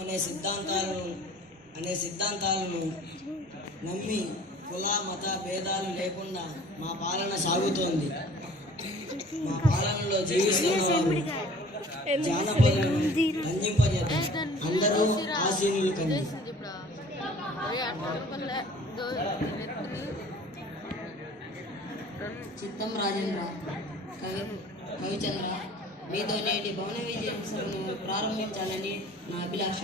అనే సిద్ధాంతాలను నమ్మి కుల మత భేదాలు లేకుండా మా పాలన సాగుతోంది. మా పాలనలో జీవిస్తున్న వారు జానపదులను రంజింపజేద్దాం. అందరూ ఆశీనులు కండి. చిత్తం రాజేంద్ర కవిచంద్ర మీతో నేటి భవన విజయం సభను ప్రారంభించాలని నా అభిలాష.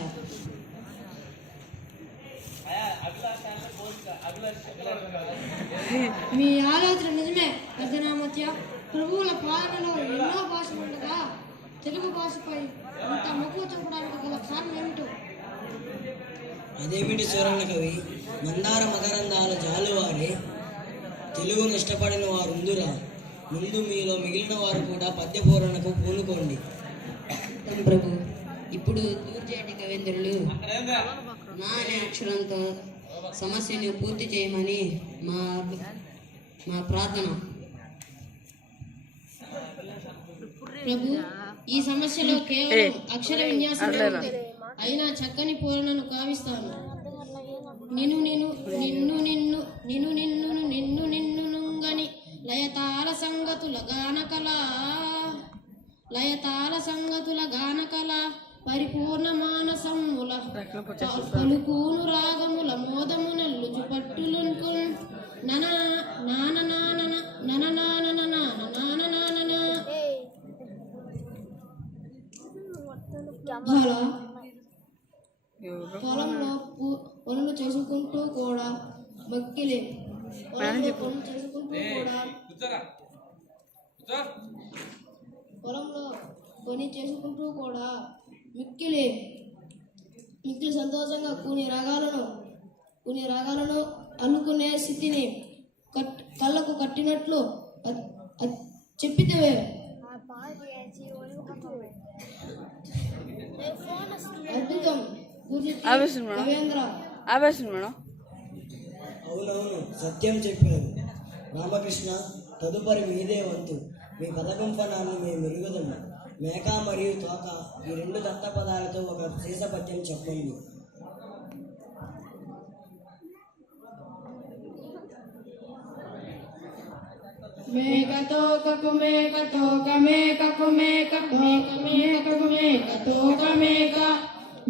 మీ ఆలోచన నిజమే పెద్దనామత్య. ప్రభువుల పాలనలో ఎన్నో భాషలు ఉండగా తెలుగు భాషపై ఇంత మక్కువ చూపడానికి గల కారణం ఏమిటో? అదేమిటి సూరణ కవి, మందార మకరందాల జాలువారే తెలుగును ఇష్టపడిన వారుందురా. ముందు మీలో మిగిలిన వారు కూడా పద్యపూరణకు పూనుకోండి. ప్రభు, ఇప్పుడు దూర్జేటి కవేంద్రులు నా అనే అక్షరంతో సమస్యను పూర్తి చేయమని మా ప్రార్థన. ప్రభు, ఈ సమస్యలో కేవలం అక్షర విన్యాసం ఉంది. అయినా చక్కని పూరణను కావిస్తాను. నిన్ను నిన్ను నిన్ను నిన్ను నిన్ను నిన్ను నిన్ను నిన్ను నుంగని లయతాల సంగతుల గానకల పరిపూర్ణ మానసముల పలుకూను రాగముల మోదము నల్లుచు పట్టులున్కు నన నాన నాన నన నాన నాన నాన నాన. పొలంలో పనులు చేసుకుంటూ కూడా మక్కిలే పొలంలో పని చేసుకుంటూ కూడా మిక్కిలి సంతోషంగా కొన్ని రాగాలను అనుకునే స్థితిని కళ్ళకు కట్టినట్లు చెప్పితే అద్భుతం. అవునవును, సత్యం చెప్పారు రామకృష్ణ. తదుపరి మీదే వంతు. మీ పథకం ఫలాన్ని మేము మెరుగుదము. మేక మరియు తోక ఈ రెండు దత్త పదాలతో ఒక శేష పద్యం చెప్పండి. మేకతోకకు మేకతోక మేకకు మేక మేకకు మేకతోక మేక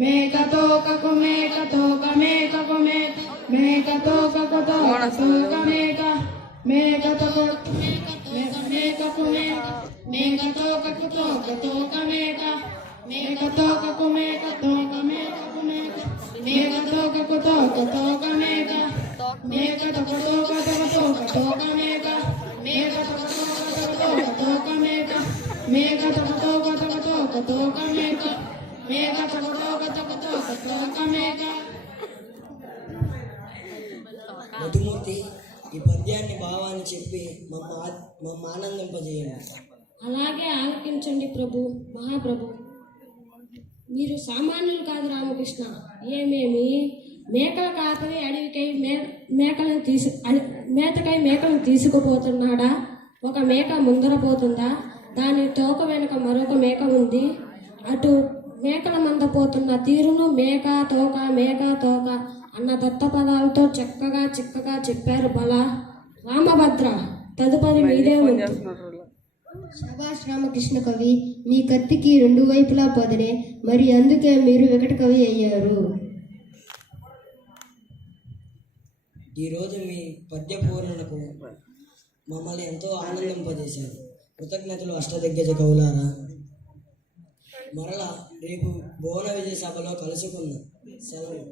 మేకతోకకు మేకతోక మేకకు మేక మేకతోకకు తోక మేక మేకతోక మేకకు మేక మేకతోకకు తోక మేక మేకతోకకు మేకతోక మేకకు మేక మేకతోకకు తోక మేక మేకతోక తోక మేక మధుమూర్తి, ఈ పద్యాన్ని భావాన్ని చెప్పి మమ్మ ఆనందింపజేయండి. అలాగే ఆలకించండి ప్రభు. మహాప్రభు, మీరు సామాన్యులు కాదు రామకృష్ణ. ఏమేమి మేకల కాపరి అడవికై మేతకై తీసుకుపోతున్నాడా? ఒక మేక ముందర పోతుందా? దాని తోక వెనుక మరొక మేక ఉంది. అటు మేకల మంద పోతున్న తీరును మేక తోక అన్న దత్త పదాలతో చిక్కగా చెప్పారు బల రామభద్ర. తదుపరి మీదే ఉంది. శభాష్ రామకృష్ణ కవి, మీ కత్తికి రెండు వైపులా పొదనే, మరి అందుకే మీరు వికట కవి అయ్యారు. ఈరోజు మీ పద్యపూరణకు మమ్మల్ని ఎంతో ఆనందింపజేశారు. కృతజ్ఞతలు అష్టదిగ్గజ కవులారా. మరలా రేపు భువన విజయ సభలో కలుసుకుందాం. సెలవు.